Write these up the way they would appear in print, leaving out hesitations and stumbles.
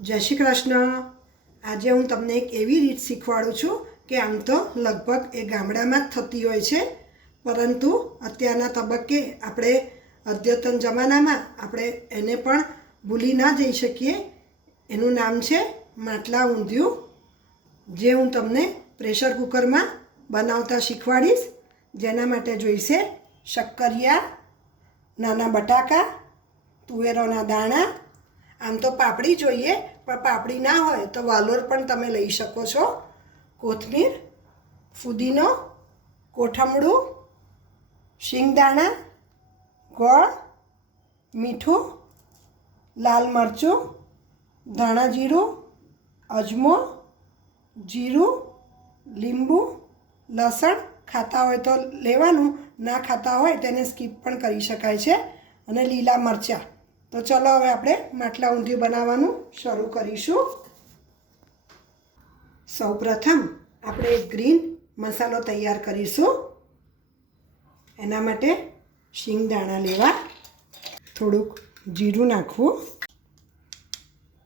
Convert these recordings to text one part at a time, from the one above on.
જય શ્રી કૃષ્ણ। આજે હું તમને એક એવી રીત શીખવાડું છું કે આમ તો લગભગ એ ગામડામાં જ થતી હોય છે, પરંતુ અત્યારના તબક્કે આપણે અદ્યતન જમાનામાં આપણે એને પણ ભૂલી ના જઈ શકીએ। એનું નામ છે માટલા ઊંધિયું, જે હું તમને પ્રેશર કુકરમાં બનાવતા શીખવાડીશ। જેના માટે જોઈશે શક્કરિયા, નાના બટાકા, તુવેરોના દાણા, આમ તો પાપડી જોઈએ, પણ પાપડી ના હોય તો વાલોર પણ તમે લઈ શકો છો, કોથમીર, ફુદીનો, કોથમડું, શિંગદાણા, ગોળ, મીઠું, લાલ મરચું, ધાણા જીરું, અજમો, જીરું, લીંબુ, લસણ ખાતા હોય તો લેવાનું, ના ખાતા હોય તેને સ્કીપ પણ કરી શકાય છે, અને લીલા મરચાં। તો ચલો હવે આપણે માટલા ઊંધિયું બનાવવાનું શરૂ કરીશું। સૌપ્રથમ આપણે એક ગ્રીન મસાલો તૈયાર કરીશું। એના માટે શિંગદાણા લેવા, થોડુંક જીરું નાખવું,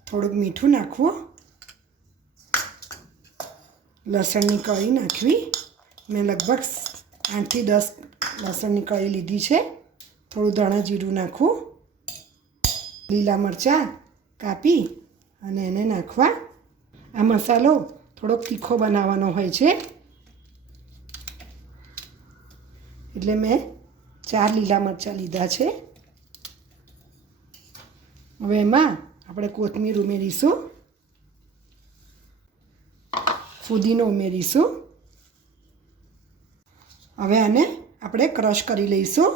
થોડુંક મીઠું નાખવું, લસણની કળી નાખવી। મેં લગભગ 8 થી 10 લસણની કળી લીધી છે। થોડું ધાણા જીરું નાખવું, લીલા મરચાં કાપી અને એને નાખવા। આ મસાલો થોડોક તીખો બનાવવાનો હોય છે, એટલે મેં 4 લીલા મરચાં લીધા છે। હવે એમાં આપણે કોથમીર ઉમેરીશું, ફુદીનો ઉમેરીશું। હવે આને આપણે ક્રશ કરી લઈશું।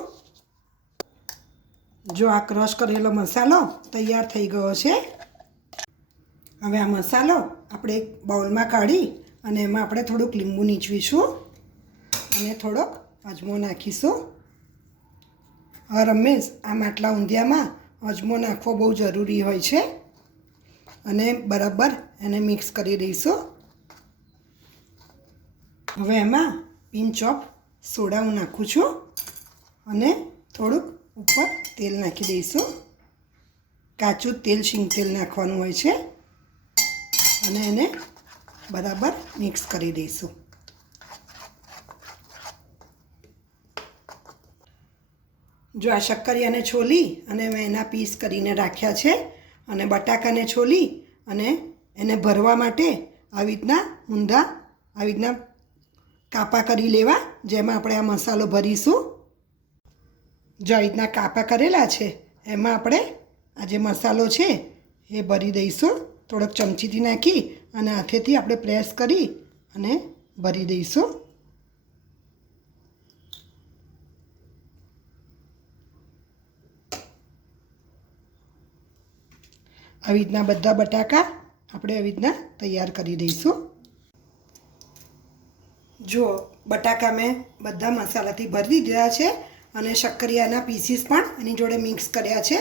જો આ ક્રશ કરેલો મસાલો તૈયાર થઈ ગયો છે। હવે આ મસાલો આપણે એક બાઉલમાં કાઢી અને એમાં આપણે થોડુંક લીંબુ નીચવીશું અને થોડોક અજમો નાખીશું। હરહંમેશ આ માટલા ઊંધિયામાં અજમો નાખવો બહુ જરૂરી હોય છે, અને બરાબર એને મિક્સ કરી દઈશું। હવે એમાં પિંચ ઓફ સોડા હું નાખું છું અને થોડુંક ઉપર તેલ નાખી દઈશું। કાચું તેલ, શીંગ તેલ નાખવાનું હોય છે, અને એને બરાબર મિક્સ કરી દઈશું। જો આ શક્કરિયાને છોલી અને મેં એના પીસ કરીને રાખ્યા છે, અને બટાકાને છોલી અને એને ભરવા માટે આવી રીતના ઊંધા આવી રીતના કાપા કરી લેવા, જેમાં આપણે આ મસાલો ભરીશું। જો આવી રીતના કાપા કરેલા છે એમાં આપણે આ જે મસાલો છે એ ભરી દઈશું। થોડોક ચમચીથી નાખી અને હાથેથી આપણે પ્રેસ કરી અને ભરી દઈશું। આવી રીતના બધા બટાકા આપણે આવી રીતના તૈયાર કરી દઈશું। જુઓ, બટાકા મેં બધા મસાલાથી ભરી દીધા છે, અને શક્કરિયાના પીસીસ પણ એની જોડે મિક્સ કર્યા છે।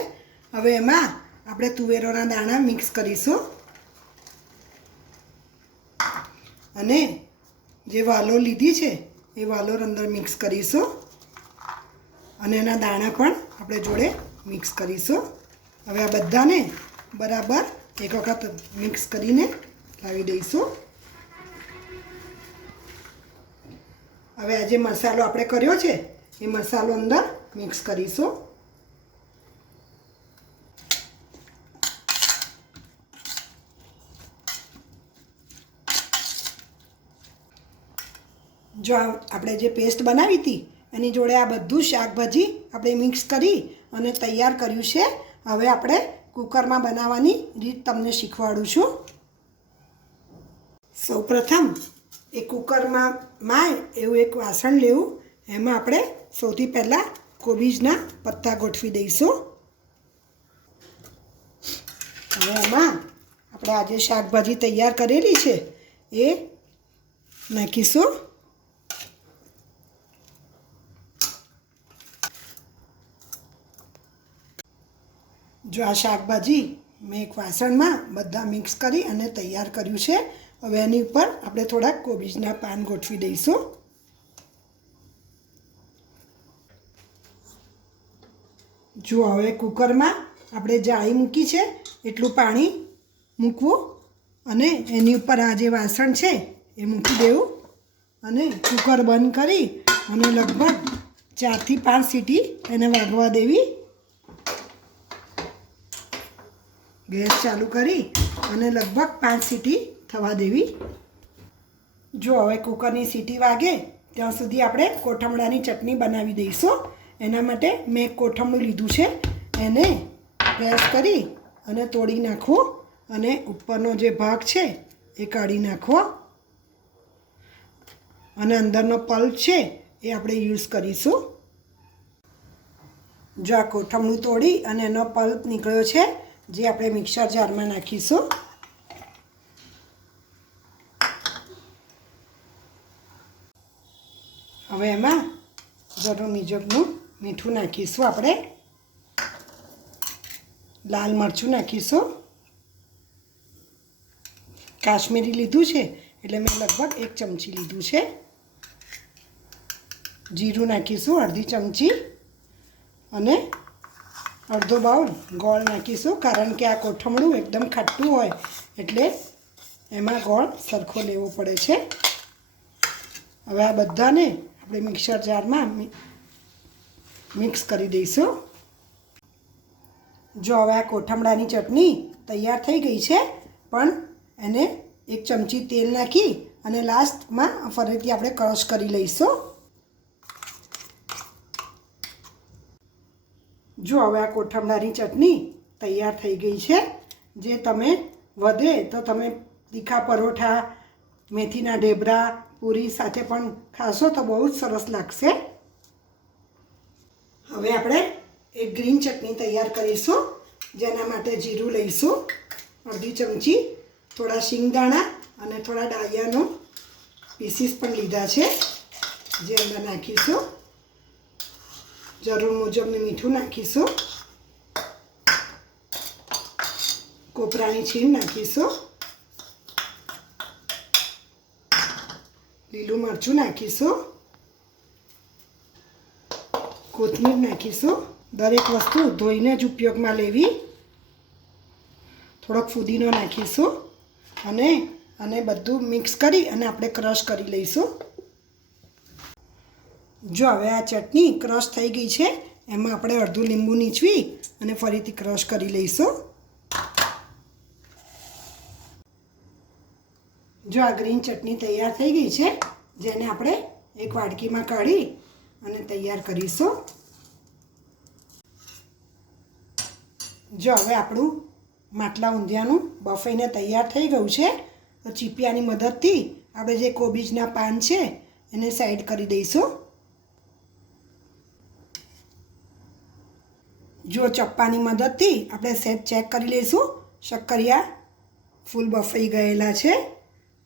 હવે એમાં આપણે તુવેરોના દાણા મિક્સ કરીશું, અને જે વાલોર લીધી છે એ વાલોર અંદર મિક્સ કરીશું, અને એના દાણા પણ આપણે જોડે મિક્સ કરીશું। હવે આ બધાને બરાબર એક વખત મિક્સ કરીને લાવી દઈશું। હવે આ જે મસાલો આપણે કર્યો છે એ મસાલો અંદર મિક્સ કરીશું। જો આપણે જે પેસ્ટ બનાવી હતી એની જોડે આ બધું શાકભાજી આપણે મિક્સ કરી અને તૈયાર કર્યું છે। હવે આપણે કુકરમાં બનાવવાની રીત તમને શીખવાડું છું। સૌપ્રથમ એ કુકરમાં એવું એક વાસણ લેવું, એમાં આપણે સૌથી પહેલાં કોબીજના પત્તા ગોઠવી દઈશું। હવે એમાં આપણે આજે શાકભાજી તૈયાર કરેલી છે એ નાખીશું। જો આ શાકભાજી મેં એક વાસણમાં બધા મિક્સ કરી અને તૈયાર કર્યું છે। હવે એની ઉપર આપણે થોડાક કોબીજના પાન ગોઠવી દઈશું। જો હવે કુકરમાં આપણે જાળી મૂકી છે એટલું પાણી મૂકવું અને એની ઉપર આ જે વાસણ છે એ મૂકી દેવું અને કુકર બંધ કરી અને લગભગ 4 થી 5 સીટી એને વાગવા દેવી. ગેસ ચાલુ કરી અને લગભગ 5 સીટી થવા દેવી. જો હવે કુકરની સીટી વાગે ત્યાં સુધી આપણે કોથમડાની ચટણી બનાવી દઈશું. એના માટે મેં કોથમડું લીધું છે, એને પ્રેસ કરી અને તોડી નાખવું અને ઉપરનો જે ભાગ છે એ કાઢી નાખવો અને અંદરનો પલ્પ છે એ આપણે યુઝ કરીશું. જો આ કોથમડું તોડી અને એનો પલ્પ નીકળ્યો છે જે આપણે મિક્સર જારમાં નાખીશું. હવે એમાં જરૂર મુજબનું મીઠું નાખીશું, આપણે લાલ મરચું નાખીશું. કાશ્મીરી લીધું છે એટલે મેં લગભગ 1 ચમચી લીધું છે. જીરું નાખીશું અડધી ચમચી અને અડધો બાઉલ ગોળ નાખીશું, કારણ કે આ કોથમડું એકદમ ખાટું હોય એટલે એમાં ગોળ સરખો લેવો પડે છે. હવે આ બધાને આપણે મિક્સર જારમાં મિક્સ કરી દઈશું. જો હવે આ કોથમડાની ચટણી તૈયાર થઈ ગઈ છે, પણ એને 1 ચમચી તેલ નાખી અને લાસ્ટમાં ફરીથી આપણે ક્રશ કરી લઈશું. જો હવે આ કોથમડાની ચટણી તૈયાર થઈ ગઈ છે, જે તમે વધે તો તમે તીખા પરોઠા, મેથીના ઢેબરા, પૂરી સાથે પણ ખાશો તો બહુ જ સરસ લાગશે. હવે આપણે એક ગ્રીન ચટણી તૈયાર કરીશું, જેના માટે જીરું લઈશું અડધી ચમચી, થોડા શિંગદાણા અને થોડા ડાળિયાનો પીસીસ પણ લીધા છે જે અંદર નાખીશું. જરૂર મુજબનું મીઠું નાખીશું. કોપરાની છીણ નાખીશું. લીલું મરચું નાખીશું. કોથમીર નાખીશું. દરેક વસ્તુ ધોઈને જ ઉપયોગમાં લેવી. થોડોક ફુદીનો નાખીશું અને બધું મિક્સ કરી અને આપણે ક્રશ કરી લઈશું. જો હવે આ ચટણી ક્રશ થઈ ગઈ છે, એમાં આપણે અડધું લીંબુ નીચવી અને ફરીથી ક્રશ કરી લઈશું. જો આ ગ્રીન ચટણી તૈયાર થઈ ગઈ છે, જેને આપણે એક વાડકીમાં કાઢી અને તૈયાર કરીશું. જો હવે આપણું માટલા ઊંધિયાનું બફાઈને તૈયાર થઈ ગયું છે, તો ચીપિયાની મદદથી આપણે જે કોબીજના પાન છે એને સાઈડ કરી દઈશું. જો ચપ્પાની મદદથી આપણે સેજ ચેક કરી લઈશું શક્કરિયા ફૂલ બફાઈ ગયેલા છે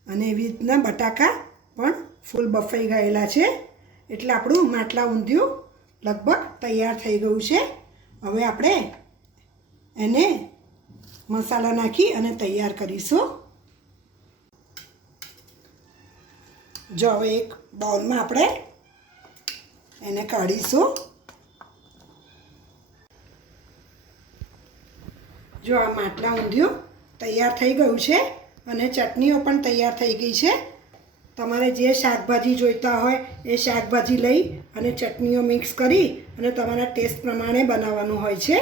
અને એવી રીતના બટાકા પણ ફૂલ બફાઈ ગયેલા છે, એટલે આપણું માટલા ઊંધિયું લગભગ તૈયાર થઈ ગયું છે. હવે આપણે એને મસાલા નાખી અને તૈયાર કરીશું. જો હવે એક બાઉલમાં આપણે એને કાઢીશું. જો આ માટલા ઊંધિયું તૈયાર થઈ ગયું છે અને ચટણીઓ પણ તૈયાર થઈ ગઈ છે. તમારે જે શાકભાજી જોઈતા હોય એ શાકભાજી લઈ અને ચટણીઓ મિક્સ કરી અને તમારા ટેસ્ટ પ્રમાણે બનાવવાનું હોય છે.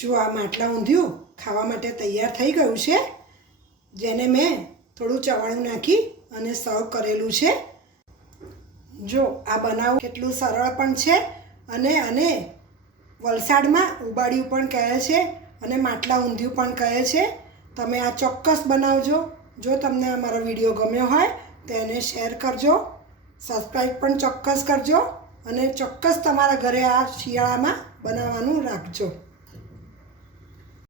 જો આ માટલા ઊંધિયું ખાવા માટે તૈયાર થઈ ગયું છે, જેને મેં થોડું ચવાણું નાખી અને સર્વ કરેલું છે. જો આ બનાવવું કેટલું સરળ પણ છે અને વલસાડમાં ઉબાડિયું પણ કહે છે અને માટલા ઊંધિયું પણ કહે છે. તમે આ ચોક્કસ બનાવજો. જો તમને અમારો વિડીયો ગમ્યો હોય તો એને શેર કરજો, સબસ્ક્રાઈબ પણ ચોક્કસ કરજો અને ચોક્કસ તમારા ઘરે આ શિયાળામાં બનાવવાનું રાખજો.